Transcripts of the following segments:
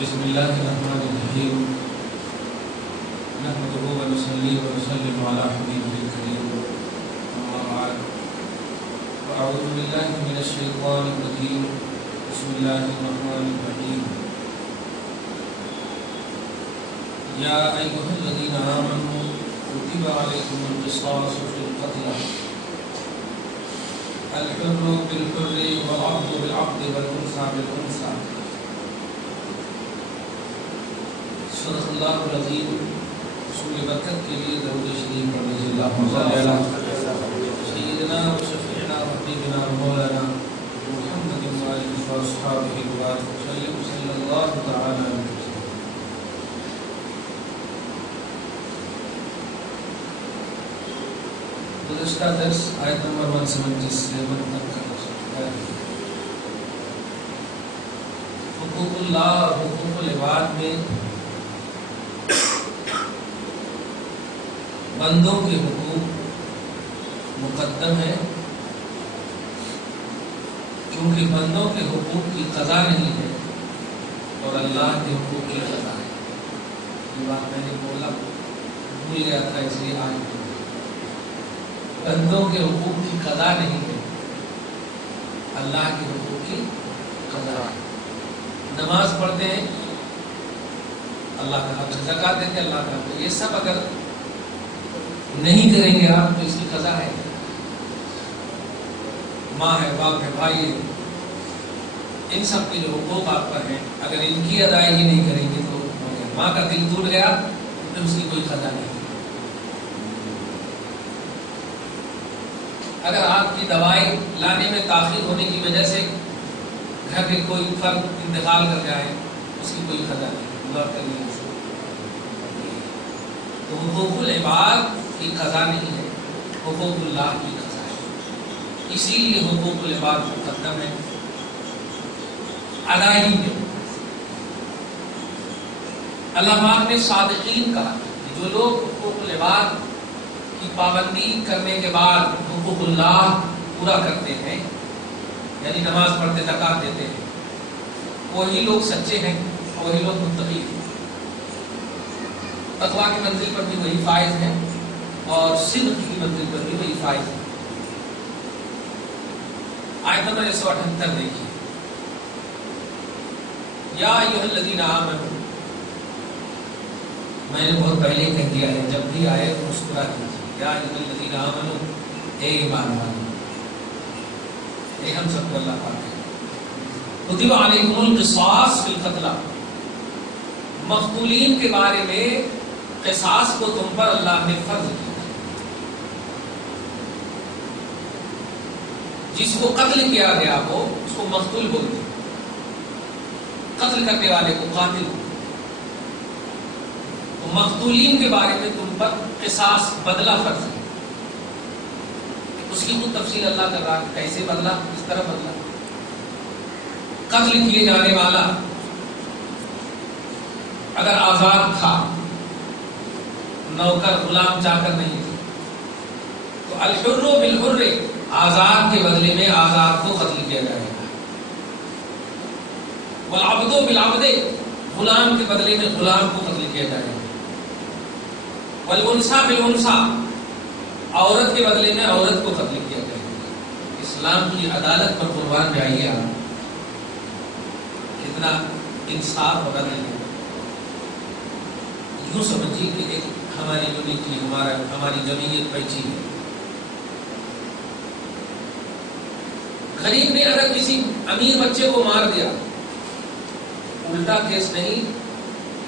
بسم الله الرحمن الرحيم نحمده ونصلي ونسلم على حبيبه الكريم أما بعد فأعوذ بالله من الشيطان الرجيم بسم الله الرحمن الرحيم يا أيها الذين آمنوا كتب عليكم القصاص في القتلى الحر بالحر والعبد بالعبد والأنثى بالأنثى صدق اللہ العظیم. رسول برکت کے لیے درود شریف پڑھنے اللہم صلی اللہ سیدنا و شفیعنا و حبیبنا و مولانا محمد وآلہ واصحابہ وسلم صلی اللہ تعالی علیہ وسلم. گزشتہ درس آیت نمبر 177 تک کا ہے. حقوق اللہ اور حقوق العباد میں بندوں کے حقوق مقدم ہے کیونکہ بندوں کے حقوق کی قضا نہیں ہے اور اللہ کے حقوق کی قضا ہے. یہ بات میں نے بولا بھول گیا تھا اس لیے آج بندوں کے حقوق کی قضا نہیں ہے اللہ کے حقوق کی قضا ہے. نماز پڑھتے ہیں اللہ کا حق، زکات دیتے ہیں اللہ کا حق. یہ سب اگر نہیں کریں گے آپ تو اس کی قضا ہے. ماں ہے، باپ ہے، بھائی ہے، ان سب کے جو حقوق آپ پر ہیں اگر ان کی ادائیگی نہیں کریں گے تو ماں کا دل ٹوٹ گیا تو اس کی کوئی قضا نہیں. اگر آپ کی دوائی لانے میں تاخیر ہونے کی وجہ سے گھر کے کوئی فرد انتقال کر جائے اس کی کوئی قضا نہیں. تو حقوق العباد کی قضا نہیں ہے، حقوق اللہ کی قضا ہے. اسی لیے حقوق العباد مقدم ہے ادائیگی میں. اللہ پاک نے صادقین کہا کہ جو لوگ حقوق العباد کی پابندی کرنے کے بعد حقوق اللہ پورا کرتے ہیں یعنی نماز پڑھتے، زکات دیتے ہیں، وہی لوگ سچے ہیں، وہی لوگ متقی ہیں. تقویٰ کی منزل پر بھی وہی فائز ہیں اور صدق کی منزل پر بھی وہی فائز ہیں. آیت نمبر 178 دیکھیے. یا ایھا الذین آمنوا، میں نے بہت پہلے کہہ دیا ہے جب بھی آئے مسکرا دیجیے. یا ایھا الذین آمنوا، اے ایمان والو، اے ہم سب کو اللہ پاک ہے. کتب علیکم القصاص فی القتلی، مقتولین کے بارے میں قصاص کو تم پر اللہ نے فرض کیا. جس کو قتل کیا گیا ہو اس کو مقتول بولتے ہیں، قتل کرنے والے کو قاتل. تو مقتولین کے بارے میں تم پر قصاص بدلہ فرض ہے. اس کی خود تفصیل اللہ کر رہا ہے کیسے بدلا، کس طرح بدلا. قتل کیے جانے والا اگر آزاد تھا، نوکر غلام چاکر نہیں تھے، تو الحر بالحر، آزاد کے بدلے میں آزاد کو قتل کیا جائے گا. والعبد بالعبد، غلام کے بدلے میں غلام کو قتل کیا جائے گا. والانثى بالانثى، عورت کے بدلے میں عورت کو قتل کیا جائے گا. اسلام کی عدالت پر قربان جائیے آپ، کتنا انصاف اور عدل ہے. یوں سمجھیے کہ ایک ہماری یونٹی، ہماری جمعیت پیچی ہے. غریب نے اگر کسی امیر بچے کو مار دیا، الٹا کیس نہیں،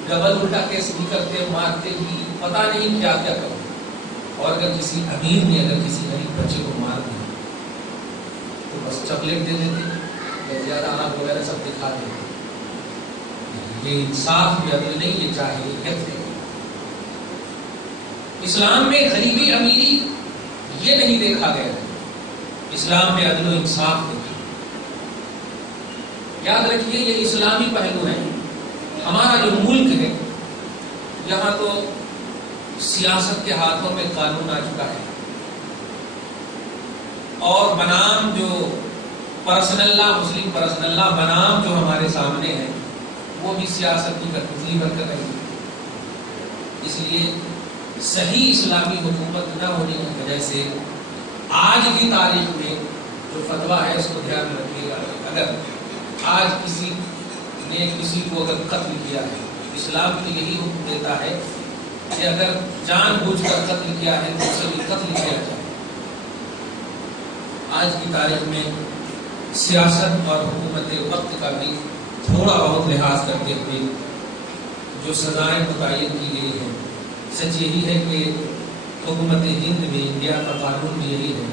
ڈبل الٹا کیس نہیں کرتے، مارتے ہی پتہ نہیں کیا کیا کرو. اور اگر کسی امیر نے اگر کسی غریب بچے کو مار دیا تو بس چاکلیٹ دے دیتے یا زیادہ آنکھ وغیرہ سب دکھا دیتے. یہ انصاف بھی عدل نہیں، یہ جاہلیت ہے. اسلام میں غریبی امیری یہ نہیں دیکھا گیا ہے، اسلام میں عدل و انصاف دیکھا. یاد رکھیے یہ اسلامی پہلو ہے. ہمارا جو ملک ہے یہاں تو سیاست کے ہاتھوں میں قانون آ چکا ہے اور بنام جو پرسنل لا، مسلم پرسنل لا بنام جو ہمارے سامنے ہے وہ بھی سیاست کی تکلیف کر رہی ہے. اس لیے صحیح اسلامی حکومت نہ ہونے کی وجہ سے آج کی تاریخ میں جو فتویٰ ہے اس کو دھیان میں رکھیے گا. اگر آج کسی نے کسی کو اگر قتل کیا ہے، اسلام تو یہی حکم دیتا ہے کہ اگر جان بوجھ کر قتل کیا ہے تو اسے بھی قتل کیا جائے. آج کی تاریخ میں سیاست اور حکومت وقت کا بھی تھوڑا بہت لحاظ کرتے ہوئے جو سزائیں متعین کی گئی ہیں، سچ یہی ہے کہ حکومت ہند میں، انڈیا کا قانون بھی یہی ہے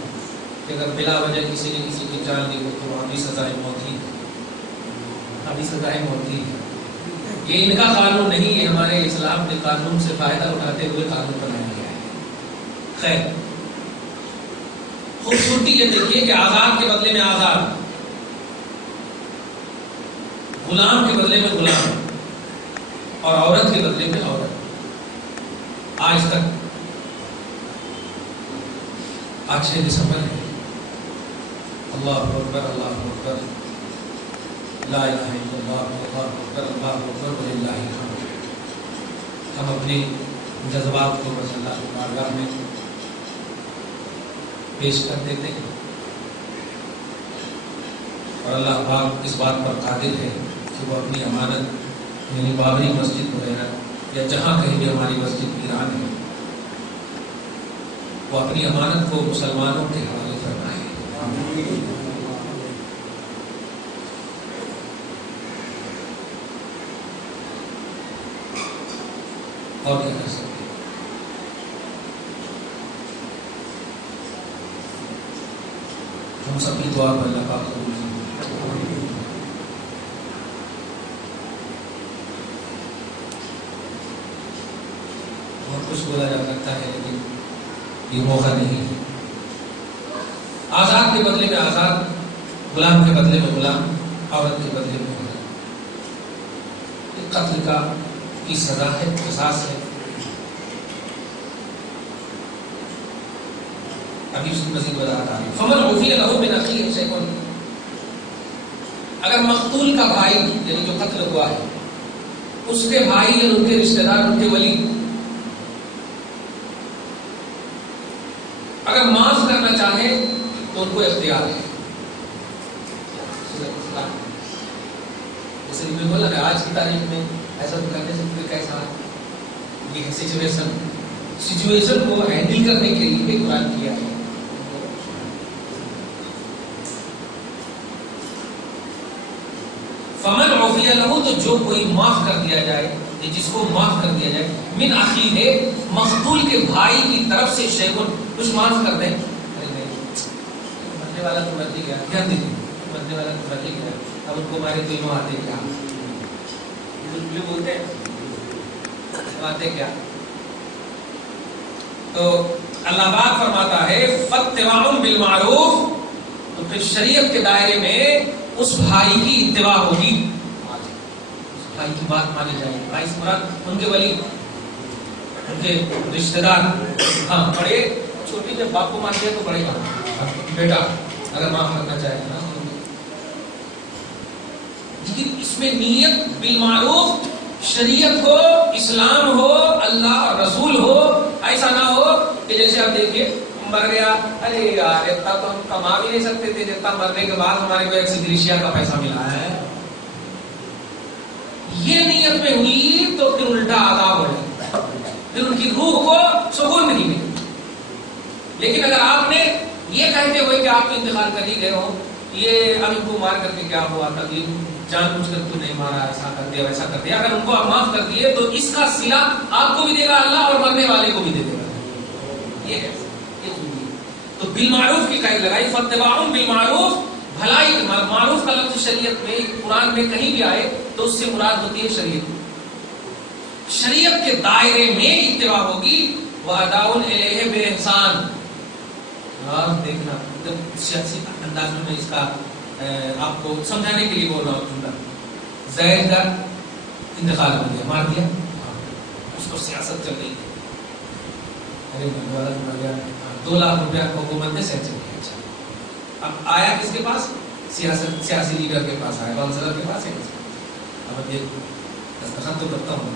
کہ اگر بلا وجہ کسی نے کسی کی جان لی ہو تو وہاں بھی سزائیں موت ہی ہیں. ابھی سزائیں موت ہی ہیں. یہ ان کا قانون نہیں ہے، ہمارے اسلام نے قانون سے فائدہ اٹھاتے ہوئے قانون بنایا گیا ہے. خیر، خوبصورتی یہ دیکھیے کہ آزاد کے بدلے میں آزاد، غلام کے بدلے میں غلام، اور عورت کے بدلے میں عورت. آج تک 6 دسمبر ہے. اللہ اکبر، اللہ اکبر، لا الہ الا اللہ، اللہ اکبر، اللہ اکبر وللہ الحمد. ہم اپنے جذبات کو بس اللہ کی بارگاہ میں پیش کر دیتے ہیں، اور اللہ پاک اس بات پر قادر ہے کہ وہ اپنی امانت یعنی بابری مسجد وغیرہ یا جہاں کہیں بھی ہماری مسجد ویران ہے، وہ اپنی امانت کو مسلمانوں کے حوالے فرمائے. اور کیا کر سکتے ہیں؟ ہم سب کی دعا پر اللہ پاک قبول کرے. بہت کچھ بولا جا سکتا ہے لیکن یہ موقع نہیں ہے. آزاد کے بدلے میں آزاد، غلام کے بدلے میں غلام، عورت کے بدلے میں عورت. یہ قتل کا کی سزا ہے، قصاص ہے. ابھی اس کی مزید وضاحت آ رہی ہے. فمن عفی لہ من اخیہ شیء، اگر مقتول کا بھائی یعنی جو قتل ہوا ہے اس کے بھائی یا ان کے رشتہ دار، ان کے ولی اگر معاف کرنا چاہے تو ان کو اختیار ہے. جیسے میں بولا نا آج کی تاریخ میں ایسا تو کرنے سے پھر کیسا یہ سچویشن کو ہینڈل کرنے کے لیے قرآن کیا ہے. فمن عفی لہ، تو جو کوئی معاف کر دیا جائے، جس کو معاف کر دیا جائے، من اخیہ، مقتول کے بھائی کی طرف سے شیء، کچھ معاف کر دیں. مرنے والا تو مر ہی گیا، کیا دیجیے، مرنے والا تو مر ہی گیا، اب ان کو مارے تو یوں آتے کیا، جو بولتے ہیں آتے کیا. تو اللہ پاک فرماتا ہے فاتباع بالمعروف، تو پھر شریعت کے دائرے میں اس بھائی کی اتباع ہوگی، اس بھائی کی بات مانی جائے گی. بھائی سے مراد ان کے ولی، ان کے رشتہ دار. ہاں بڑے چھوٹی جب باپ کو مار دیا تو بڑے کا بیٹا اگر معاف کرنا چاہے نا. لیکن اس میں نیت بالمعروف، شریعت ہو، اسلام ہو، اللہ اور رسول ہو. ایسا نہ ہو کہ جیسے آپ دیکھیے مر گیا، ارے یار اتنا تو ہم کما بھی نہیں سکتے تھے جتنا مرنے کے بعد ہمارے کو ایکسگریشیا کا پیسہ ملا ہے. یہ نیت میں ہوئی تو پھر الٹا عذاب ہو جاتا ہے، پھر ان کی روح کو سکون نہیں ملتا. لیکن اگر آپ نے یہ کہتے ہوئے کہ آپ تو انتقال کر ہی گئے ہو، یہ اب ان کو مار کر کے کیا ہوا تھا، جان بوجھ کر تو نہیں مارا، ایسا کر دیا ویسا کر دیا، اگر ان کو آپ معاف کر دیے تو اس کا صلہ آپ کو بھی دے گا اللہ اور مرنے والے کو بھی دے گا. یہ ہے تو بالمعروف کی قید لگائی. فاتباع بالمعروف، بھلائی، معروف کا لفظ شریعت میں قرآن میں کہیں بھی آئے تو اس سے مراد ہوتی ہے شریعت. شریعت کے دائرے میں اتباع ہوگی. وَأَدَاءٌ إِلَيْهِ بِإِحْسَانٍ. اور دیکھنا سیاسی انداز میں اس کا آپ کو سمجھانے کے لیے بول رہا ہوں. زید کا انتقال ہو گیا، مار دیا، اس کو سیاست چل رہی ہے، ارے والا مر گیا، 2 لاکھ روپیہ حکومت نے سینکشن کیا. اچھا اب آیا کس کے پاس؟ سیاسی لیڈر کے پاس آیا، کونسلر کے پاس ہے. اب دیکھو دستخط تو کرتا ہوں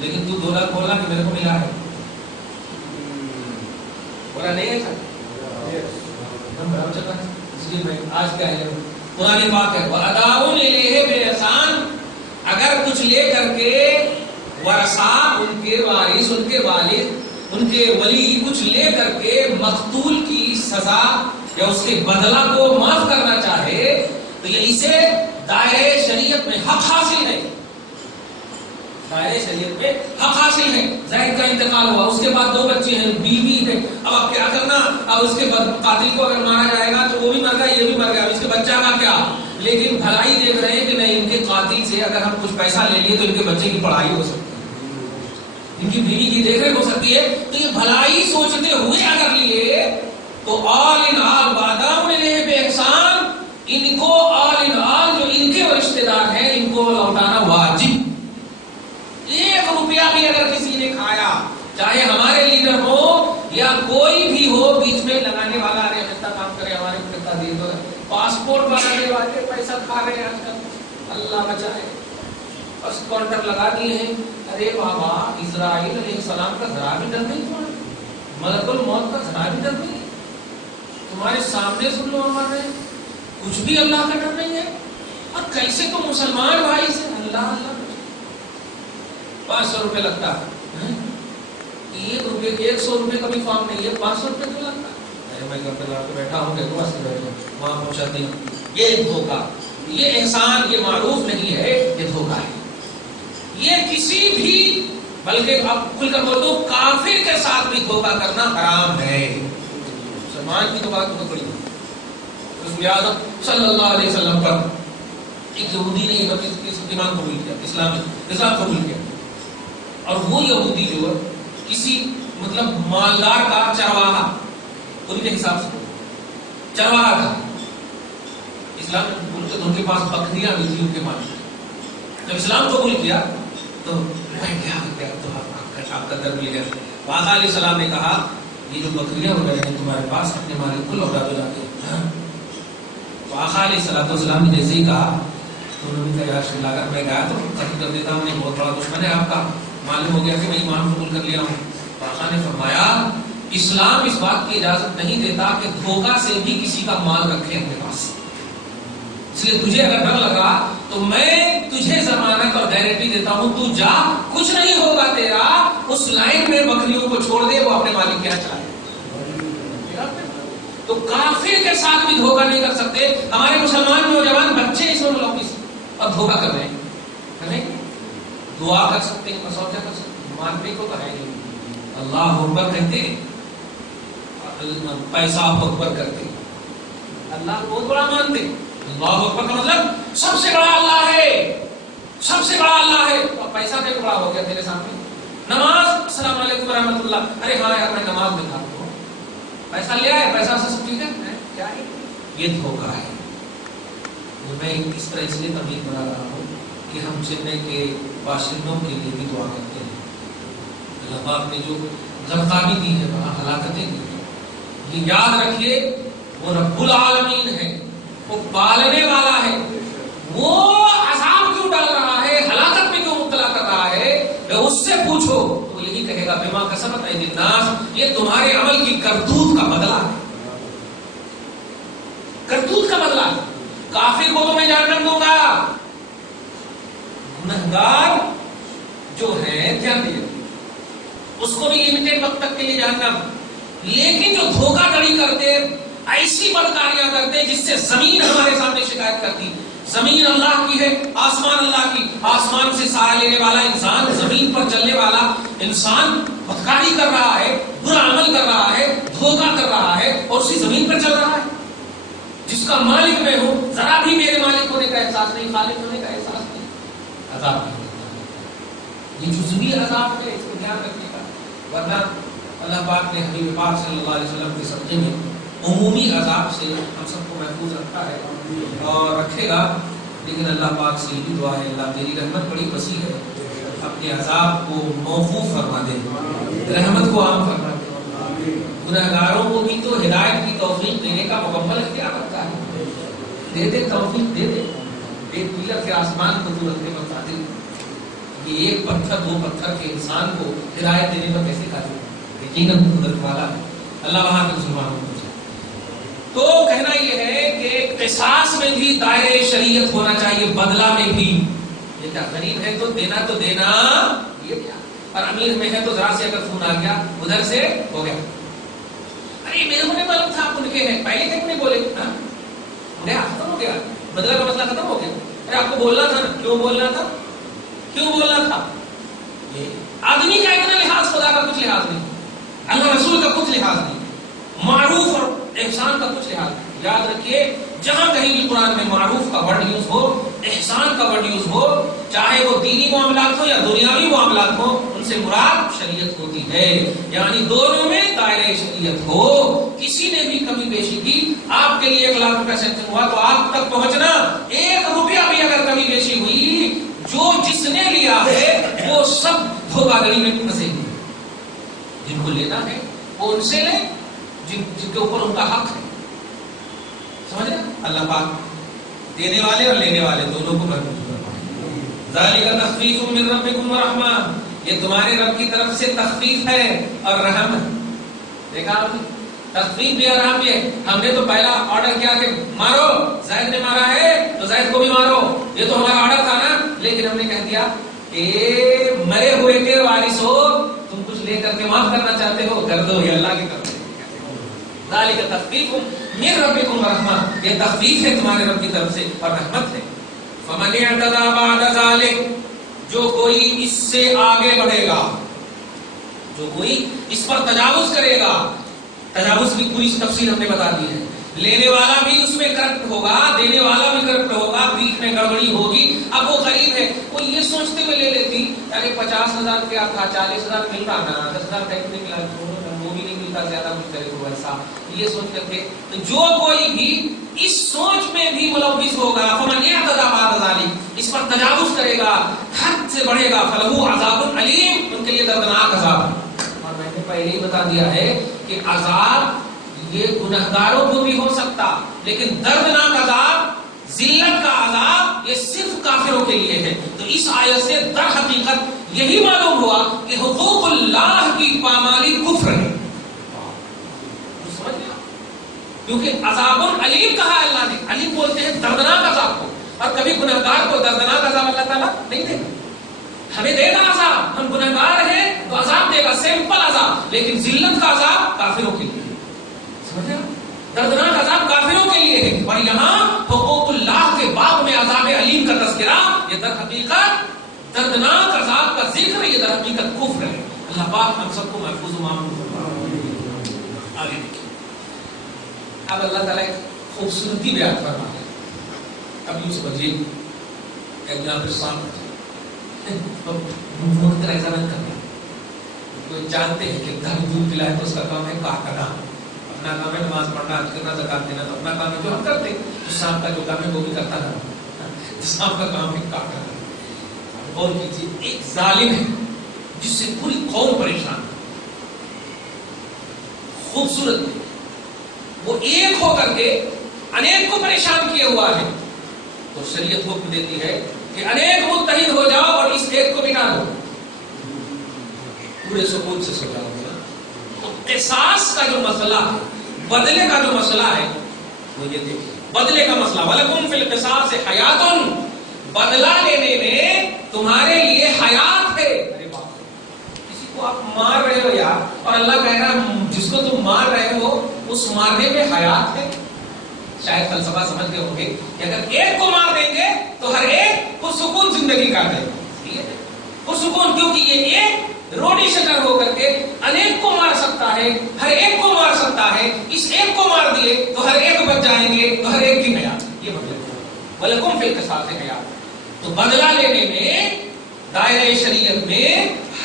لیکن تو 2 لاکھ بولا کہ میرے کو ملا ہے, بولا نہیں ہے سر. جی بھائی آج کیا ہے قرآن پاک ہے وَأَدَاءٌ إِلَيْهِ بِإِحْسَانٍ, اگر کچھ لے کر کے ورثہ ان کے وارث ان کے والد ان کے ولی کچھ لے کر کے مقتول کی سزا یا اس کے بدلہ کو معاف کرنا چاہے تو یہ اسے دائرے شریعت میں حق حاصل ہے, دائرے شریعت میں حق حاصل ہے. زید کا انتقال ہوا, اس کے بعد 2 بچے ہیں, بیوی ہے, اب آپ کیا کرنا, اب اس کے قاتل کو اگر مارا جائے گا تو وہ بھی مر گیا یہ بھی مر گیا, اس کے بچہ کا کیا, لیکن بھلائی دیکھ رہے ہیں کہ نہیں ان کے قاتل سے اگر ہم کچھ پیسہ لے لیے تو ان کے بچے کی پڑھائی ہو سکتی ہے, ان کی بیوی کی دیکھ ریکھ ہو سکتی ہے. تو یہ بھلائی سوچتے ہوئے اگر لیے تو آل ان آل وعدہ میں لے بے احسان, ان کو آل ان آل جو ان کے رشتے دار ہیں ان کو لوٹانا واجب. 1 روپیہ بھی اگر کسی نے کھایا, چاہے ہمارے لیڈر ہو یا کوئی بھی ہو, بیچ میں لگانے والا ارے کتنا کام کرے ہمارے کو کتنا دے دو, پاسپورٹ بنانے والے پیسہ کھا رہے ہیں آج کل, اللہ بچائے. بس کاؤنٹر لگا دیے ہیں, ارے بابا اسرائیل علیہ السلام کا ذرا بھی ڈر نہیں تمہارے, ملک الموت کا ذرا بھی ڈر نہیں, تمہارے سامنے سن لو ہمارے کچھ بھی اللہ کا ڈر نہیں ہے. اور کیسے تو مسلمان بھائی سے اللہ اللہ 500 روپے لگتا ہے, 100 روپے کا بھی فارم نہیں ہے, 500 روپے تو لگتا ہے. میں گھر پہ لا کے بیٹھا ہوں, دیکھو اس کے بیٹھا وہاں پہنچاتی ہوں. یہ دھوکہ, یہ احسان, یہ معروف نہیں ہے, یہ دھوکہ ہے. یہ کسی بھی, بلکہ اب کھل کر بول دو, کافر کے ساتھ بھی دھوکہ کرنا حرام ہے. مسلمان کی تو بات بہت بڑی ہے. رسول اعظم صلی اللہ علیہ وسلم پر ایک یہودی نے ایمان قبول کیا, اسلام قبول کیا, اور وہ یہودی جو کسی مطلب مالدار کا چرواہا, ان کے حساب سے چرواہا تھا, اسلام ان کے پاس بکریاں بھی تھی ان کے پاس. جب اسلام قبول کیا تو میں کیا تو آپ کا در مل گیا. آقا علیہ السلام نے کہا یہ جو بکریاں وغیرہ ہیں تمہارے پاس اپنے مالک کو لوٹا دو جا کے. تو آقا علیہ السلام نے جیسے ہی کہا تو انہوں نے کہا یار شلا کر میں گیا تو قتل کر دیتا ہوں, یہ بہت بڑا دشمن ہے آپ کا. معلوم ہو گیا کہ میں ایمان قبول کر لیا ہوں. آقا نے فرمایا اسلام اس بات کی اجازت نہیں دیتا کہ دھوکہ سے بھی کسی کا مال رکھے اپنے پاس. اس لیے تجھے اگر ڈر لگا تو میں تجھے ضمانت اور گارنٹی دیتا ہوں, تو جا, کچھ نہیں ہوگا تیرا, اس لائن میں بکریوں کو چھوڑ دے, وہ اپنے مالک کے یہاں چلائے. تو کافر کے ساتھ بھی دھوکہ نہیں کر سکتے. ہمارے مسلمان نوجوان بچے اس میں اور دھوکہ کر رہے ہیں. دعا کر سکتے ہیں, مسوجہ کر سکتے ہیں, ماننے کو تو ہے نہیں. اللہ اکبر کہتے, پیسہ اکبر کرتے, اللہ کو بہت بڑا مانتے. اللہ اکبر کا مطلب سب سے بڑا اللہ ہے, سب سے بڑا اللہ ہے. اور پیسہ دیکھ بڑا ہو گیا تیرے سامنے. نماز, السلام علیکم ورحمۃ اللہ, ارے ہاں یار میں نماز میں تھا, پیسہ لیا ہے, پیسہ سے سب ٹھیک ہے, کیا ہے یہ دھوکہ ہے. میں اس طرح اس لیے تمہید بنا رہا ہوں کہ ہم چنئی کے باشندوں کے لیے بھی دعا کرتے ہیں. اللہ پاک نے جو غرقابی دی ہے, وہاں ہلاکتیں دی ہیں, یہ یاد رکھیے وہ رب العالمین ہے, وہ پالنے والا ہے. وہ عذاب کیوں ڈال رہا ہے, ہلاکت میں کیوں مبتلا کر رہا ہے, اس سے پوچھو تو یہی کہے گا بما کسبت ایدی الناس, یہ تمہارے عمل کی کرتوت کا بدلہ ہے, کرتوت کا بدلہ ہے. کافر کو تو میں جہنم دوں گا, گنہگار جو ہے دھیان دیجیے اس کو بھی لمیٹڈ وقت تک کے لیے جہنم. لیکن جو دھوکہ دڑی کرتے, ایسی بدکاریاں کرتے جس سے زمین ہمارے سامنے شکایت کرتی, زمین اللہ کی ہے, آسمان اللہ کی, آسمان سے سایہ لینے والا انسان, زمین پر چلنے والا انسان بدکاری کر رہا ہے, برا عمل کر رہا ہے, دھوکہ کر رہا ہے, اور اسی زمین پر چل رہا ہے. جس کا مالک میں ہوں, ذرا بھی میرے مالک ہونے کا احساس نہیں, خالق ہونے کا احساس نہیں, عذاب نہیں. یہ جزوی عذاب ہے, اس کو دھیان رکھنے کا. ورنہ اللہ پاک نے حبیب پاک صلی اللہ علیہ وسلم کے صدقے میں عمومی عذاب سے ہم سب کو محفوظ رکھا ہے اور رکھے گا. لیکن اللہ پاک سے یہ دعا ہے, اللہ تیری رحمت بڑی وسیع ہے, اپنے عذاب کو موقوف فرما دے, رحمت کو عام فرما دے. گنہگاروں کو بھی تو ہدایت کی توفیق دینے کا مکمل اختیار رکھتا ہے. دے دے توفیق, دے دے. ایک پیلر کے آسمان کو تو رکھنے پر قادر کہ ایک پتھر دو پتھر کے انسان کو ہدایت دینے پر کیسے قادر ہے؟ یقیناً قدرت والا ہے اللہ وہاں کے مسلمانوں کو. تو کہنا یہ ہے کہ قصاص میں بھی دائرے شریعت ہونا چاہیے, بدلہ میں بھی. یہ کیا غریب ہے تو دینا یہ کیا, اور امیر میں ہے تو ذرا سے اگر فون آ گیا ادھر سے ہو گیا, ارے میرے کو نہیں معلوم تھا آپ ان کے ہیں, پہلے تک نہیں بولے, ختم ہو گیا, بدلہ کا مسئلہ ختم ہو گیا. ارے آپ کو بولنا تھا نا, کیوں بولنا تھا؟ آدمی کا اتنا لحاظ, خدا کا کچھ لحاظ نہیں, اللہ رسول کا کچھ لحاظ نہیں, معروف اور احسان کا کچھ لحاظ نہیں. یاد رکھیے جہاں کہیں بھی قرآن میں معروف کا ورڈ یوز ہو, احسان کا ورڈ یوز ہو, چاہے وہ دینی معاملات ہو یا دنیاوی معاملات ہو, ان سے مراد شریعت ہوتی ہے. یعنی دونوں میں دائرہ شریعت ہو. کسی نے بھی کمی بیشی کی, آپ کے لیے 1 لاکھ روپیہ سینکشن ہوا تو آپ تک پہنچنا 1 روپیہ بھی اگر کمی بیشی ہوئی, جو جس نے لیا ہے وہ سب دھوکہ دڑی میں پھنسے گی. جن کو لینا ہے وہ ان سے لے جن کے اوپر ان کا حق ہے. سمجھ رہے, اللہ پاک دینے والے اور لینے والے دونوں کو محفوظ فرمائے. ذالک تخفیف من ربکم ورحمہ, یہ تمہارے رب کی طرف سے تخفیف ہے اور رحم ہے. دیکھا آپ نے, تخفیف بھی اور رحم بھی ہے. ہم نے تو پہلا آرڈر کیا کہ مارو, زید نے مارا ہے تو زید کو بھی مارو, یہ تو ہمارا آرڈر تھا نا. لیکن ہم نے کہہ دیا کہ مرے ہوئے کے وارث ہو, تم کچھ لے کر کے معاف کرنا چاہتے ہو, کر دو, یہ اللہ کی طرف سے. ذالک تخفیف من ربکم ورحمہ, یہ تخفیف ہے تمہارے رب کی طرف سے اور رحمت ہے. فمن اعتدی بعد ذلک, جو کوئی اس سے آگے بڑھے گا, جو کوئی اس پر تجاوز کرے گا. تجاوز کی پوری تفصیل ہم نے بتا دی ہے. لینے والا بھی اس میں کرپٹ ہوگا, دینے والا بھی کرپٹ ہوگا, بیچ میں گڑبڑی ہوگی. اب وہ غریب ہے, وہ یہ سوچتے ہوئے لے لیتی ارے 50,000 کیا تھا, 40,000 مل رہا نا, 10,000 ٹیکس نہیں ملا, وہ بھی نہیں ملتا, زیادہ کچھ کرے تو ایسا یہ سوچ کر کے. تو جو کوئی بھی اس سوچ میں بھی ملوث ہوگا, فمن اعتدی بعد ذلک, اس پر تجاوز کرے گا, حد سے بڑھے گا, فلہ عذاب علیم, ان کے لیے دردناک عذاب ہے. اور میں نے پہلے ہی بتا دیا ہے کہ عذاب یہ گنہگاروں کو بھی ہو سکتا, لیکن دردناک عذاب, ذلت کا عذاب, یہ صرف کافروں کے لیے ہے. تو اس آیت سے در حقیقت یہی معلوم ہوا کہ حقوق اللہ کی پامالی کفر ہے. کیونکہ عذاب علیم کہا اللہ نے, علیم بولتے ہیں دردناک عذاب کو, اور کبھی گنہگار کو دردناک عذاب اللہ تعالیٰ نہیں دے گا. ہمیں دے گا عذاب, ہم گنہگار ہیں تو عذاب دے گا, سمپل عذاب, لیکن ذلت کا عذاب کافروں کے لیے. سمجھے, دردناک عذاب کافروں کے لیے ہے. اور یہاں حقوق اللہ کے باب میں عذاب علیم کا تذکرہ, یہ در حقیقت دردناک عذاب کا ذکر, یہ در حقیقت کفر ہے. اللہ پاک ہم سب کو محفوظ و معمول فرمائے. آگے دیکھیں, اب اللہ تعالیٰ ایک خوبصورتی بیان فرما ہے. اب یوں سمجھیے یہاں پہ سامنے ایسا نہ کرنا. کوئی جانتے ہیں کہ گھر دودھ پلائے تو اس کا کام ہے کاٹنا, اپنا کام ہے نماز پڑھنا, حج کرنا, زکات دینا, تو اپنا کام ہے جو ہم کرتے ہیں. سانپ کا جو کام ہے وہ بھی کرتا رہا, سانپ کا کام ہے کاٹنا. اور کیجیے, ایک ظالم ہے جس سے پوری قوم پریشان ہے. خوبصورت ہے, وہ ایک ہو کر کے انیک کو پریشان کیے ہوا ہے. تو شریعت حکم دیتی ہے کہ انیک متحد ہو جاؤ اور اس ایک کو مٹا دو, پورے سکون سے سو جاؤ. تو قصاص کا جو مسئلہ ہے, بدلے کا جو مسئلہ ہے, وہ یہ دیکھیے بدلے کا مسئلہ. وَلَكُمْ فِي الْقِصَاصِ حَيَاتٌ, بدلہ لینے میں تمہارے لیے حیات ہے. ارے باپ, کسی کو آپ مار رہے ہو یار, اور اللہ کہہ رہا جس کو تم مار رہے ہو اس مارنے میں حیات ہے. شاید فلسفہ سمجھ گئے ہوں گے کہ اگر ایک کو مار دیں گے تو ہر ایک پرسکون زندگی کاٹے گا. پرسکون, کیونکہ یہ ایک روڈی شکر ہو کر کے انیک کو مار سکتا ہے, ہر ایک کو مار سکتا ہے. اس ایک کو مار دیے تو ہر ایک بچ جائیں گے, تو ہر ایک کی حیات. یہ مطلب وَلَكُمْ فِي الْقِصَاصِ حَيَاتٌ. تو بدلہ لینے میں دائرہ شریعت میں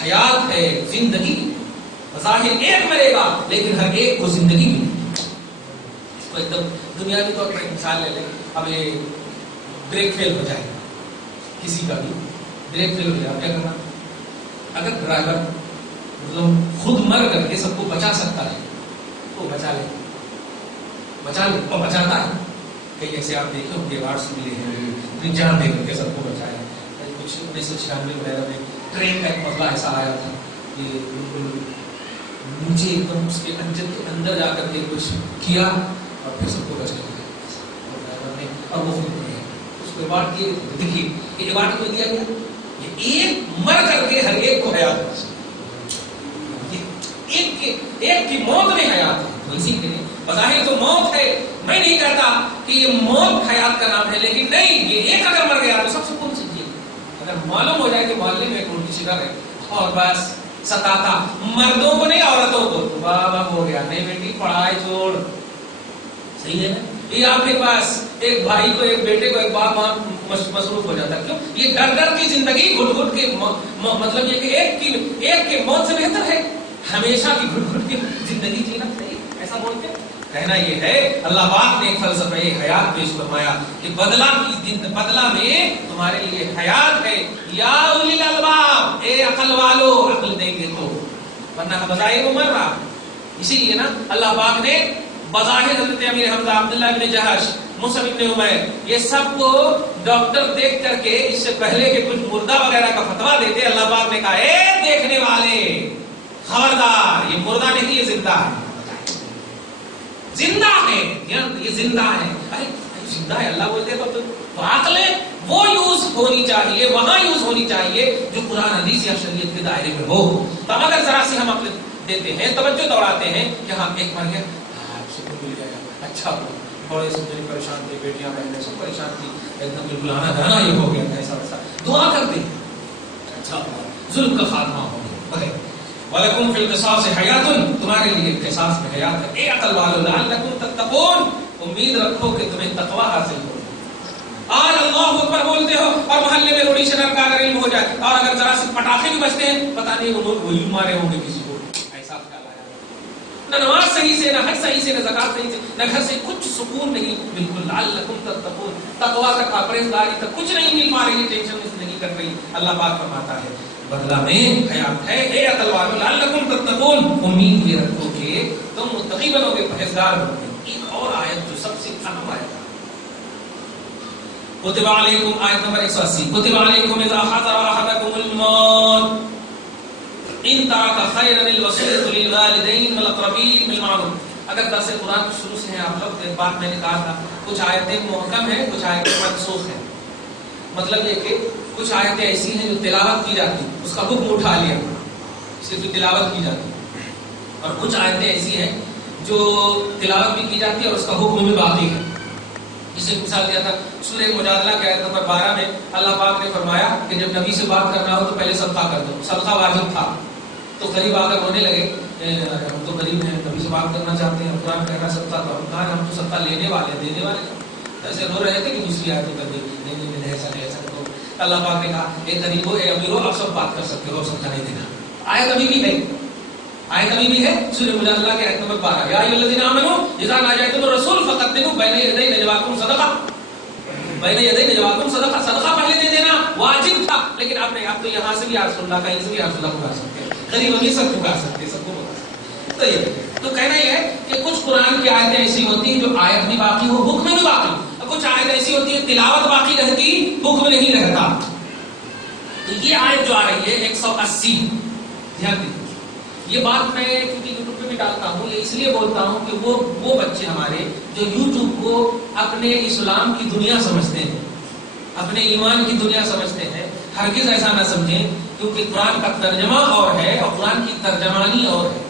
حیات ہے, زندگی. ظاہر ایک مرے گا لیکن ہر ایک کو زندگی ملے. اس کو ایک دم دنیاوی طور پر مثال لے لیں. اب یہ بریک فیل ہو جائے, کسی کا بھی بریک فیل ہو جائے, کیا کرنا؟ اگر ڈرائیور مطلب خود مر کر کے سب کو بچا سکتا ہے تو بچا لے اور بچاتا ہے. کئی ایسے آپ دیکھیں ان کے ایوارڈس ملے ہیں اپنی جان دے کر کے سب کو بچایا. کچھ 1996 وغیرہ میں ٹرین کا ایک مسئلہ ایسا آیا تھا کہ بالکل مجھے ایک دم اس کے انجن کے اندر جا کر کے کچھ کیا اور پھر سب کو بچ گیا. اور وہ اس کو ایوارڈ دیے. دیکھیے یہ ایوارڈ کو دیا گیا یہ ایک مر کر کے ہر ایک کو حیات, ایک کی موت میں حیات ہے. اسی کے لیے بظاہر تو موت ہے, میں نہیں کہتا کہ یہ موت حیات کا نام ہے, لیکن نہیں, یہ ایک اگر مر گیا تو سب سے کون سی چیز. اگر معلوم ہو جائے کہ محلے میں ایک الٹی شکر ہے اور بس ستاتا مردوں کو نہیں عورتوں کو, تو بابا ہو گیا, نہیں بیٹی پڑھائی چھوڑ. صحیح ہے نا. یہ آپ کے پاس ایک بھائی کو ایک بیٹے کو ایک باپ ماں مصروف ہو جاتا ہے. کیوں؟ یہ ڈر ڈر کی زندگی گھٹ گھٹ کے مطلب یہ کہ ایک کی موت سے بہتر ہے ہمیشہ کی گھٹ گھٹ کی زندگی جینا. ایسا بولتے ہیں. کہنا یہ ہے اللہ پاک نے ایک فلسفہ حیات پیش فرمایا کہ بدلہ میں تمہارے لیے حیات ہے. یا اولی الالباب, اے عقل والو, عقل دیں گے تو, ورنہ بظاہر وہ مر رہا. اسی لیے نا اللہ پاک نے بظاہر حضرت امیر حمزہ, عبداللہ بن جہش, مصعب بن عمیر, یہ سب کو ڈاکٹر دیکھ کر کے اس سے پہلے کہ کچھ مردہ وغیرہ کا فتوا دیتے, اللہ پاک نے کہا اے دیکھنے والے خبردار, یہ مردہ نہیں, یہ زندہ ہے. زندہ ہے, یہ زندہ ہے. ارے زندہ ہے اللہ بولتے تو عقل وہ یوز ہونی چاہیے, وہاں یوز ہونی چاہیے جو قرآن حدیث یا شریعت کے دائرے میں ہو. تب اگر ذرا سی ہم عقل دیتے ہیں, توجہ دوڑاتے ہیں کہ ہاں ایک مر گیا, سکون مل گیا, اچھا ہوا, بڑے سب جن پریشان تھے, بیٹیاں بہنیں سب پریشان تھی, ایک دم بالکل آنا گانا یہ ہو گیا, ایسا ویسا دعا کرتے ہیں, اچھا ہوا, ظلم کا خاتمہ ہو گیا. وَلَكُمْ فِي الْقِصَاصِ حَيَاتٌ, تمہارے لیے قصاص میں حیات ہے. اے عقل والو لَعَلَّكُمْ تَتَّقُونَ, امید رکھو کہ تمہیں تقوی حاصل ہو. آج اللہ اکبر بولتے ہو اور محلے میں روڑی شرر کا اگر علم ہو جائے, اور اگر ذرا سے پٹاخے بھی بجتے ہیں, پتہ نہیں وہ لوگ وہی مارے ہوں گے کسی کو. ایسا خیال آیا, نہ نماز صحیح سے, نہ حج صحیح سے, نہ زکات صحیح سے, نہ گھر سے کچھ سکون نہیں. بالکل لعلکم تتقون, تقوی تک, پرہیزگاری تک کچھ نہیں مل پا رہی, ٹینشن میں زندگی کر رہی. اللہ پاک فرماتا ہے بدلہ میں حیات ہے. اے عقل والو لعلکم تتقون, امید یہ رکھو کہ تم متقی بنو گے, پرہیزگار بنو گے. ایک اور آیت جو سب سے اہم آیت ہے, کتب علیکم, آیت نمبر 180, کتب علیکم اذا حضر احدکم الموت ان ترک خیرا الوصیۃ للوالدین والاقربین بالمعروف. اگر درس قرآن شروع سے ہیں آپ لوگ, ایک بات میں نے کہا تھا, کچھ آیتیں محکم ہیں, کچھ آیتیں منسوخ ہیں. مطلب یہ کہ کچھ آیتیں ایسی ہیں جو تلاوت کی جاتی, اس کا حکم اٹھا لیا, صرف تلاوت کی جاتی, اور کچھ آیتیں ایسی ہیں جو تلاوت بھی کی جاتی ہے اور اس کا حکم بھی باقی ہے. جسے مثال دیا تھا سورہ مجادلہ کے آیت نمبر 12 میں اللہ پاک نے فرمایا کہ جب نبی سے بات کرنا ہو تو پہلے صدقہ کر دو. صدقہ واجب تھا, تو قریب آ کر رونے لگے, ہم تو غریب ہیں, نبی سے بات کرنا چاہتے ہیں, قرآن کہہ رہا صدقہ, تو ہم کہا ہم تو صدقہ لینے والے, دینے والے. ایسے رو رہے تھے کہ دوسری آیتوں کر دی, نہیں ایسا نہیں, ایسا تو اللہ پاک نے کہا اے غریبو, اے امیرو, آپ سب بات کر سکتے ہو, صدقہ نہیں دینا. آیت ابھی بھی ہے, آیت ابھی بھی ہے سورہ مجادلہ کے آیت نمبر 12, یا ایھا الذین آمنوا اذا ناجیتم الرسول فقدموا بین یدی نجواکم صدقہ, بین یدی نجواکم صدقہ. صدقہ پہلے دے دینا واجب تھا, لیکن آپ نے, آپ تو یہاں سے بھی یا رسول اللہ, کہیں سے بھی یا رسول اللہ پکار سکتے ہیں, غریب امیر سب پکار سکتے ہیں, سب کو بتا سکتے. تو یہ تو کہنا یہ ہے کہ کچھ قرآن کی آیتیں ایسی ہوتی ہیں جو آیت بھی باقی ہو, حکم بھی باقی, اور کچھ آیت ایسی ہوتی ہے تلاوت باقی رہتی, حکم نہیں رہتا. تو یہ آیت جو آ رہی ہے 180, دھیان دیجیے. یہ بات میں کیونکہ یوٹیوب پہ بھی ڈالتا ہوں, یہ اس لیے بولتا ہوں کہ وہ بچے ہمارے جو یوٹیوب کو اپنے اسلام کی دنیا سمجھتے ہیں, اپنے ایمان کی دنیا سمجھتے ہیں, ہرگز ایسا نہ سمجھیں, کیونکہ قرآن کا ترجمہ اور ہے اور قرآن کی ترجمانی اور ہے.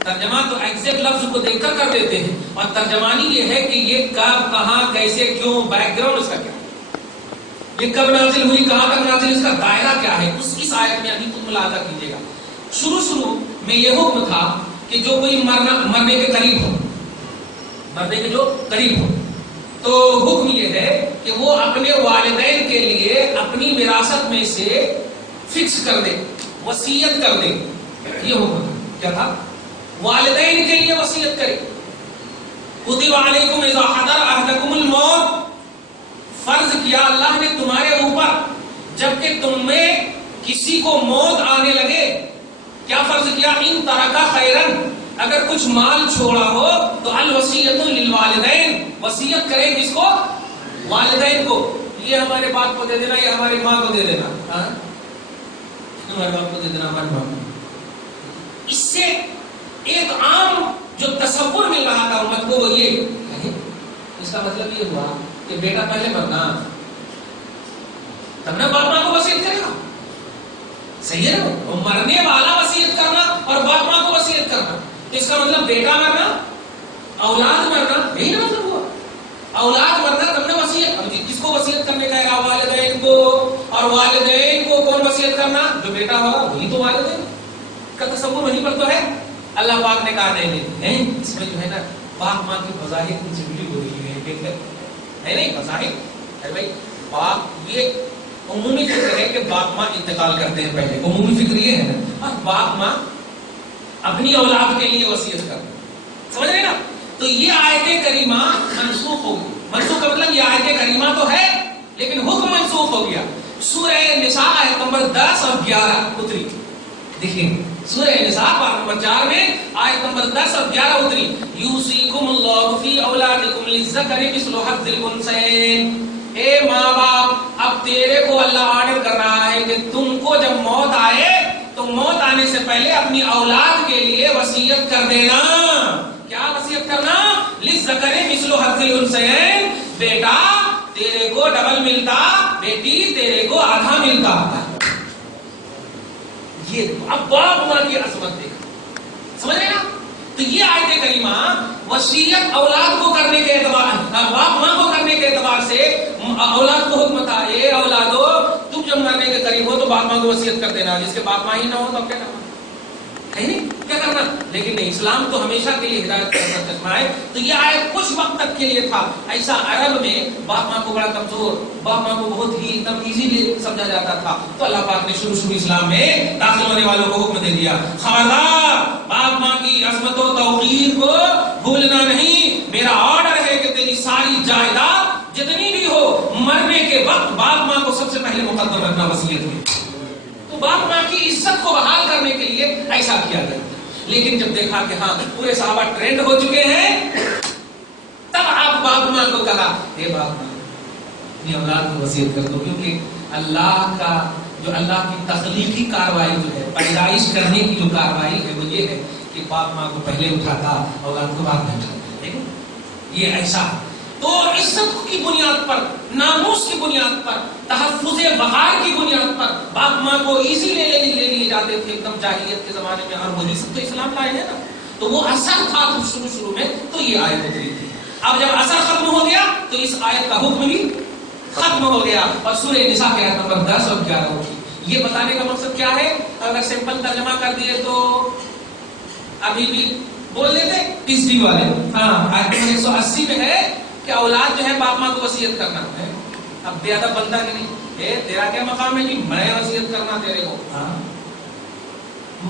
ترجمہ تو ایگزیکٹ لفظ کو دیکھ کر دیتے ہیں, اور ترجمانی یہ ہے کہ یہ کب, کہاں, کیسے, کیوں, بیک گراؤنڈ اس کا کیا, یہ کب نازل ہوئی, کہاں تک نازل, اس کا دائرہ کیا ہے. اس آیت میں ابھی تم ملاحظہ کیجیے گا. شروع میں یہ حکم تھا کہ جو کوئی مرنے کے قریب ہو, مرنے کے جو قریب ہو, تو حکم یہ ہے کہ وہ اپنے والدین کے لیے اپنی وراثت میں سے فکس کر دے, وصیت کر دے. یہ حکم تھا, کیا تھا, والدین کے لیے وصیت کرے. کتب علیکم اذا حضر احدکم الموت, فرض کیا اللہ نے تمہارے اوپر جبکہ تم میں کسی کو موت آنے لگے, کیا فرض کیا, ان ترکا خیرن, اگر کچھ مال چھوڑا ہو تو الوصیۃ للوالدین, وصیت کرے کس کو, والدین کو. یہ ہمارے باپ کو دے دینا، یہ ہماری ماں کو دے دینا، ہمارے باپ کو دے دینا، ہماری ماں کو۔ اس سے ایک عام جو تصور مل رہا تھا امت کو وہ یہ، اس کا مطلب یہ ہوا کہ بیٹا پہلے مرنا تب نہ باپ ماں کو وصیت کرے گا، صحیح ہے نا؟ مرنے والا وصیت کرنا اور باپ ماں کو وصیت کرنا، تو اس کا مطلب بیٹا مرنا، اولاد مرنا، یہی نا مطلب ہوا، اولاد مرنا تب نہ وصیت۔ اب کس کو وصیت کرنے کا ہے؟ والدین کو، اور والدین کو کون وصیت کرنا؟ جو بیٹا ہوگا وہی تو والدین کا تصور وہیں پر تو ہے۔ اللہ پاک نے کہا نہیں، اس میں جو ہے نا باپ ماں کی مذاہب ان سے جڑی ہو رہی ہے نہیں، مذاہب ہے بھائی۔ باپ یہ عمومی فکر ہے کہ باپ ماں انتقال کرتے ہیں پہلے، عمومی فکر یہ ہے نا، اور باپ ماں اپنی اولاد کے لیے وصیت کرتے ہیں، سمجھ رہے نا؟ تو یہ آیت کریمہ منسوخ ہو گئی۔ منسوخ کا مطلب یہ آیت کریمہ تو ہے لیکن حکم منسوخ ہو گیا۔ سورہ نساء آیت نمبر 10 اور 11 اتری، دیکھیں سورہ نساء پارہ نمبر 4 میں آیت نمبر 10 اور 11 اتری، یوصیکم اللہ فی اولادکم للذکر مثل حظ الانثیین۔ اے ماں باپ، اب تیرے کو اللہ آرڈر کر رہا ہے کہ تم کو جب موت آئے تو موت آنے سے پہلے اپنی اولاد کے لیے وصیت کر دینا۔ کیا وصیت کرنا؟ للذکر مثل حظ الانثیین، بیٹا تیرے کو ڈبل ملتا، بیٹی تیرے کو آدھا ملتا۔ یہ اب باپ ماں کی عظمت دیکھا، سمجھ رہے نا؟ تو یہ آیت کریمہ وصیت اولاد کو کرنے کے اعتبار، باپ ماں کو کرنے کے اعتبار سے اولاد کو حکم تھا، اے اولادو تم جب مرنے کے قریب ہو تو باپ ماں کو وصیت کر دینا، جس کے باپ ماں ہی نہ ہو تو اب کیا کرنا ہے؟ نہیں کیا کرنا؟ لیکن نہیں، اسلام تو ہمیشہ کے لیے ہدایت کا چشمہ ہے۔ تو یہ آیت کچھ وقت تک کے لیے تھا، ایسا عرب میں باپ ماں کو بڑا کمزور، باپ ماں کو بہت ہی ایک دم ایزیلی سمجھا جاتا تھا، تو اللہ پاک نے شروع اسلام میں داخل ہونے والوں کو حکم دے دیا، خبردار باپ ماں کی عظمت و توقیر کو بھولنا نہیں، میرا آرڈر ہے کہ تیری ساری جائیداد جتنی بھی ہو مرنے کے وقت باپ ماں کو سب سے پہلے مقدم رکھنا وصیت میں۔ تو باپ ماں کی عزت کو بحال کرنے کے لیے ایسا کیا گیا، لیکن جب دیکھا کہ ہاں پورے صحابہ ٹرینڈ ہو چکے ہیں، تب آپ باپ ماں کو کہا اے باپ ماں اپنی اولاد کو وصیت کر دو، کیونکہ اللہ کا جو اللہ کی تخلیقی کاروائی جو ہے، پیدائش کرنے کی جو کاروائی ہے وہ یہ ہے کہ باپ ماں کو پہلے اٹھاتا اولاد کو بعد میں اٹھاتا، ٹھیک ہے؟ یہ ایسا تو عزت کی بنیاد پر، ناموس کی بنیاد پر، تحفظ وقار کی بنیاد پر باپ ماں کو ایزی لے لیے جاتے تھے ایک دم جاہلیت کے زمانے میں، اور وہی سب تو اسلام لائے ہیں نا۔ تو وہ اثر تھا شروع میں، تو یہ آیت اتری تھی۔ اب جب اثر ختم ہو گیا تو اس آیت کا حکم بھی ختم ہو گیا، اور سورہ نساء کی آیت نمبر 10 اور 11 اٹھی۔ یہ بتانے کا مقصد کیا ہے؟ اگر سمپل ترجمہ کر دیے تو ابھی بھی بول دیتے تیسری والے، ہاں آیت نمبر 180 میں ہے کہ اولاد جو ہے باپ ماں کو وصیت کرنا ہے۔ اب بے ادب بندہ کہ نہیں، اے تیرا کیا مقام ہے جی میں وصیت کرنا تیرے کو، ہاں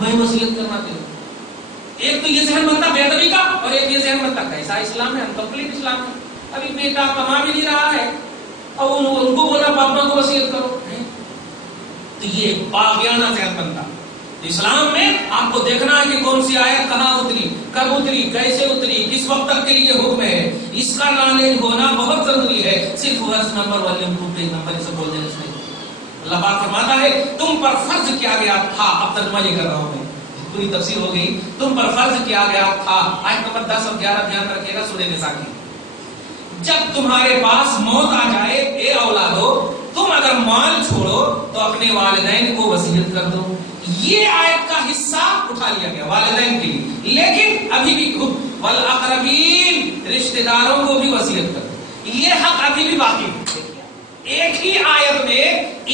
میں وصیت کرنا تیرے کو۔ ایک تو یہ ذہن بنتا بے ادبی کا، اور ایک یہ ذہن بنتا کیسا اسلام ہے، انکمپلیٹ اسلام ہے۔ ابھی بیٹا کما بھی نہیں رہا ہے اور ان کو بولا باپ ماں کو وصیت کرو، تو یہ باغیانہ ذہن بنتا۔ اسلام میں آپ کو دیکھنا ہے کہ کون سی آیت کہاں اتری، کب اتری، کیسے اتری، کس وقت تک کے لیے حکم ہے، اس کا نالج ہونا بہت ضروری ہے۔ صرف verse number volume 2 page number اسے بول دینا نہیں۔ اللہ پاک فرماتا ہے تم پر فرض کیا گیا تھا، اب ترجمہ یہ کر رہا ہوں میں، پوری تفسیر ہو گئی، تم پر فرض کیا گیا تھا۔ آیت نمبر 10 اور 11 دھیان رکھیے گا سورہ نساء کی۔ جب تمہارے پاس موت آ جائے اے اولادو، تم اگر مال چھوڑو تو اپنے والدین کو وصیت کر دو۔ یہ آیت کا حصہ اٹھا لیا گیا والدین کے لیے، لیکن ابھی بھی والاقربین رشتہ داروں کو بھی وصیت کر دو، یہ حق ابھی بھی باقی ہے۔ ایک ہی آیت میں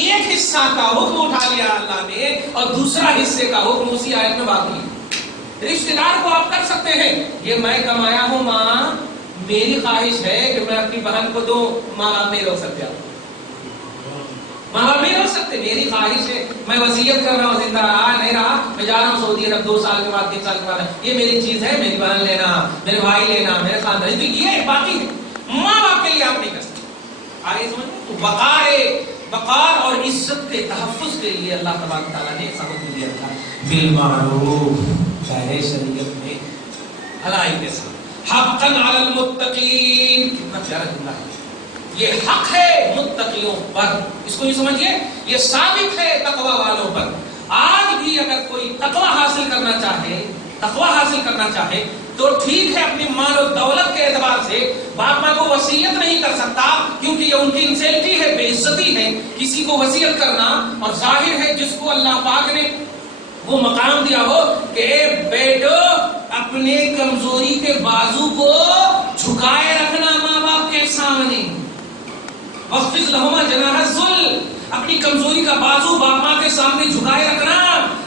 ایک حصہ کا حکم اٹھا لیا اللہ نے، اور دوسرا حصے کا حکم اسی آیت میں باقی ہے۔ رشتہ دار کو آپ کر سکتے ہیں، یہ میں کمایا ہوں ماں، میری خواہش ہے کہ میں اپنی بہن کو دوں، ماں باپ نہیں رو سکتے، ماں باپ نہیں رو سکتے، میری خواہش ہے، میں وصیت کر رہا ہوں، زندہ رہا نہیں رہا میں جا رہا ہوں سعودی عرب 2 سال کے بعد 3 سال کے بعد، یہ میری چیز ہے، میری بہن لینا، میرے بھائی لینا، میرے خاندان، یہ باقی ہے، ماں باپ کے لیے آپ نہیں کر سکتے۔ آگے سمجھ وقار اور عزت کے تحفظ کے لیے اللہ تبارک تعالیٰ نے حکم دیا تھا بالمعروف، ظاہر شریعت میں بھلائی کے ساتھ، حقا علی المتقین، کتنا پیارا جملہ ہے، یہ حق ہے متقیوں پر. اس کو یہ سمجھیے یہ ثابت ہے تقوی والوں پر. آج بھی اگر کوئی تقوی حاصل کرنا چاہے تو ٹھیک ہے اپنی مال و دولت کے اعتبار سے باپ ماں کو وصیت نہیں کر سکتا کیونکہ یہ ان کی انسلٹی ہے, بے عزتی ہے کسی کو وصیت کرنا. اور ظاہر ہے جس کو اللہ پاک نے وہ مقام دیا ہو کہ اے بیٹو اپنے کمزوری کے بازو کو جھکائے رکھنا ماں باپ کے سامنے, وَخْفِضْ لَهُمَا جَنَاحَ الذُّلِّ, اپنی کمزوری کا بازو باپ ماں کے سامنے جھکائے رکھنا.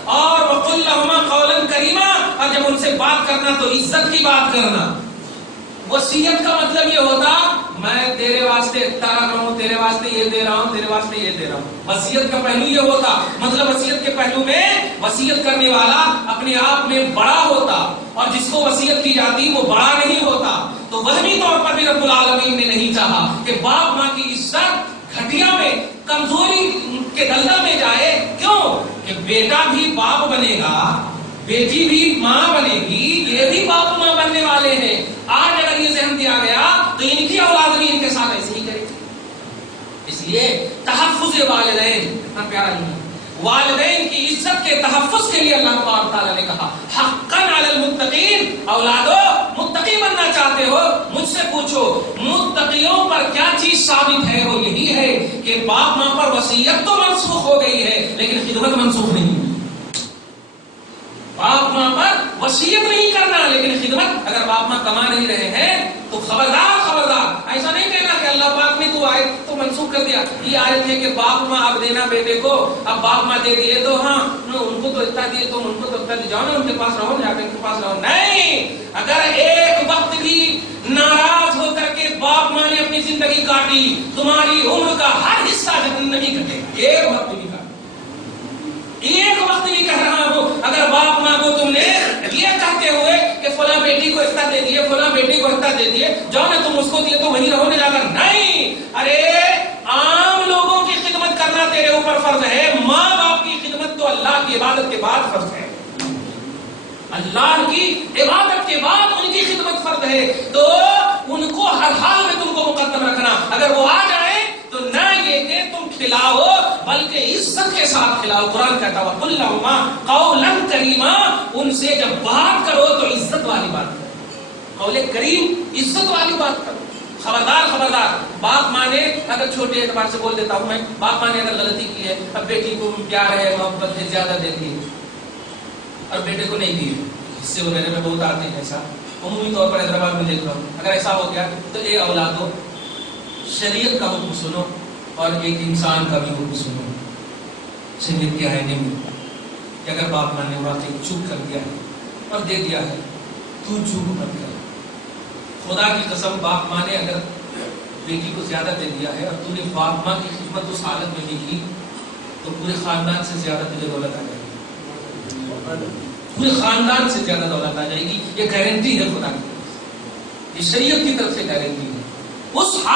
اور وَقُلْ لَهُمَا قَوْلًا كَرِيمًا, اور جب ان سے بات کرنا تو عزت کی بات کرنا. وصیت کا مطلب یہ ہوتا میں تیرے واسطے اتنا رکھ رہا ہوں, تیرے واسطے یہ دے رہا ہوں, تیرے واسطے یہ دے رہا ہوں. وصیت کا پہلو یہ ہوتا, مطلب وصیت کے پہلو میں وصیت کرنے والا اپنے آپ میں بڑا ہوتا اور جس کو وصیت کی جاتی وہ بڑا نہیں ہوتا. تو وہمی طور پر بھی رب العالمین نے نہیں چاہا کہ باپ ماں کی عزت گھٹیا میں, کمزوری کے دلدل میں جائے. کیوں کہ بیٹا بھی باپ بنے گا, بیٹی بھی ماں بنے گی, یہ بھی باپ ماں بننے والے ہیں. آج اگر یہ ذہن دیا گیا تو ان کی اولاد بھی ان کے ساتھ ایسے ہی کرے گی. اس لیے تحفظ والدین اتنا پیارا نہیں ہے. والدین کی عزت کے تحفظ کے لیے اللہ تعالیٰ نے کہا حقاً علی المتقین, اولادو متقی بننا چاہتے ہو مجھ سے پوچھو متقیوں پر کیا چیز ثابت ہے. وہ یہی ہے کہ باپ ماں پر وصیت تو منسوخ ہو گئی ہے لیکن خدمت منسوخ نہیں ہوئی. باپ ماں پر وصیت نہیں کرنا لیکن خدمت. اگر باپ ماں کما نہیں رہے ہیں تو خبردار ایسا نہیں کہنا کہ اللہ پاک نے تو آیت تو منسوخ کر دیا. یہ آیت ہے کہ باپ ماں اب دینا بیٹے کو, اب باپ ماں دے دیے تو ہاں ان کو تو اتنا دیے تو ان کو تو اتنا جاؤ نا ان کے پاس رہو, جا کے ان کے پاس رہو. نہیں, اگر ایک وقت بھی ناراض ہو کر کے باپ ماں نے اپنی زندگی کاٹی تمہاری عمر کا ہر حصہ جہنم نہیں کٹے. ایک وقت بھی ایک وقت بھی کہہ رہا ہوں, اگر باپ ماں کو تم نے یہ کہتے ہوئے کہ فلاں بیٹی کو اتنا دے دیے, فلاں بیٹی کو اتنا دے دیے, جاؤ نا تم اس کو دیے تو وہیں رہو, نہ جا کر. نہیں, ارے عام لوگوں کی خدمت کرنا تیرے اوپر فرض ہے. ماں باپ کی خدمت تو اللہ کی عبادت کے بعد فرض ہے. اللہ کی عبادت کے بعد ان کی خدمت فرض ہے. تو ان کو ہر حال میں تم کو مقدم رکھنا. اگر وہ آ جائے تو نہ یہ کہ تم کھلاؤ بلکہ عزت کے ساتھ کھلاؤ. قرآن کہتا ہے وَقُلْ لَهُمَا قَوْلًا كَرِيمًا, ان سے جب بات کرو تو عزت والی بات کرو. قول کریم, عزت والی بات کرو. خبردار باپ ماں نے اگر چھوٹے اعتبار سے بول دیتا ہوں میں, باپ ماں نے اگر غلطی کی ہے, اب بیٹی کو پیار ہے محبت ہے زیادہ دیتی ہے اور بیٹے کو نہیں دی, اس سے وغیرہ میں بہت آتے ہیں. ایسا عمومی طور پر حیدرآباد میں دیکھ رہا ہوں. اگر ایسا ہو گیا تو اے اولادو شریعت کا حکم سنو اور ایک انسان کا بھی حکم سنو. شریعت کیا ہے نہیں ملتا کہ اگر باپ ماں نے واقعی چپ کر دیا ہے اور دے دیا ہے تو چپ مت کر. خدا کی قسم باپ ماں نے اگر بیٹی کو زیادہ دے دیا ہے اور تو نے باپ ماں کی خدمت اس حالت میں نہیں کی تو پورے خاندان سے زیادہ تجھے دولت آ جائے گی. پورے خاندان سے زیادہ دولت آ جائے گی. یہ گارنٹی ہے خدا کی, یہ شریعت کی طرف سے گارنٹی ہے. اس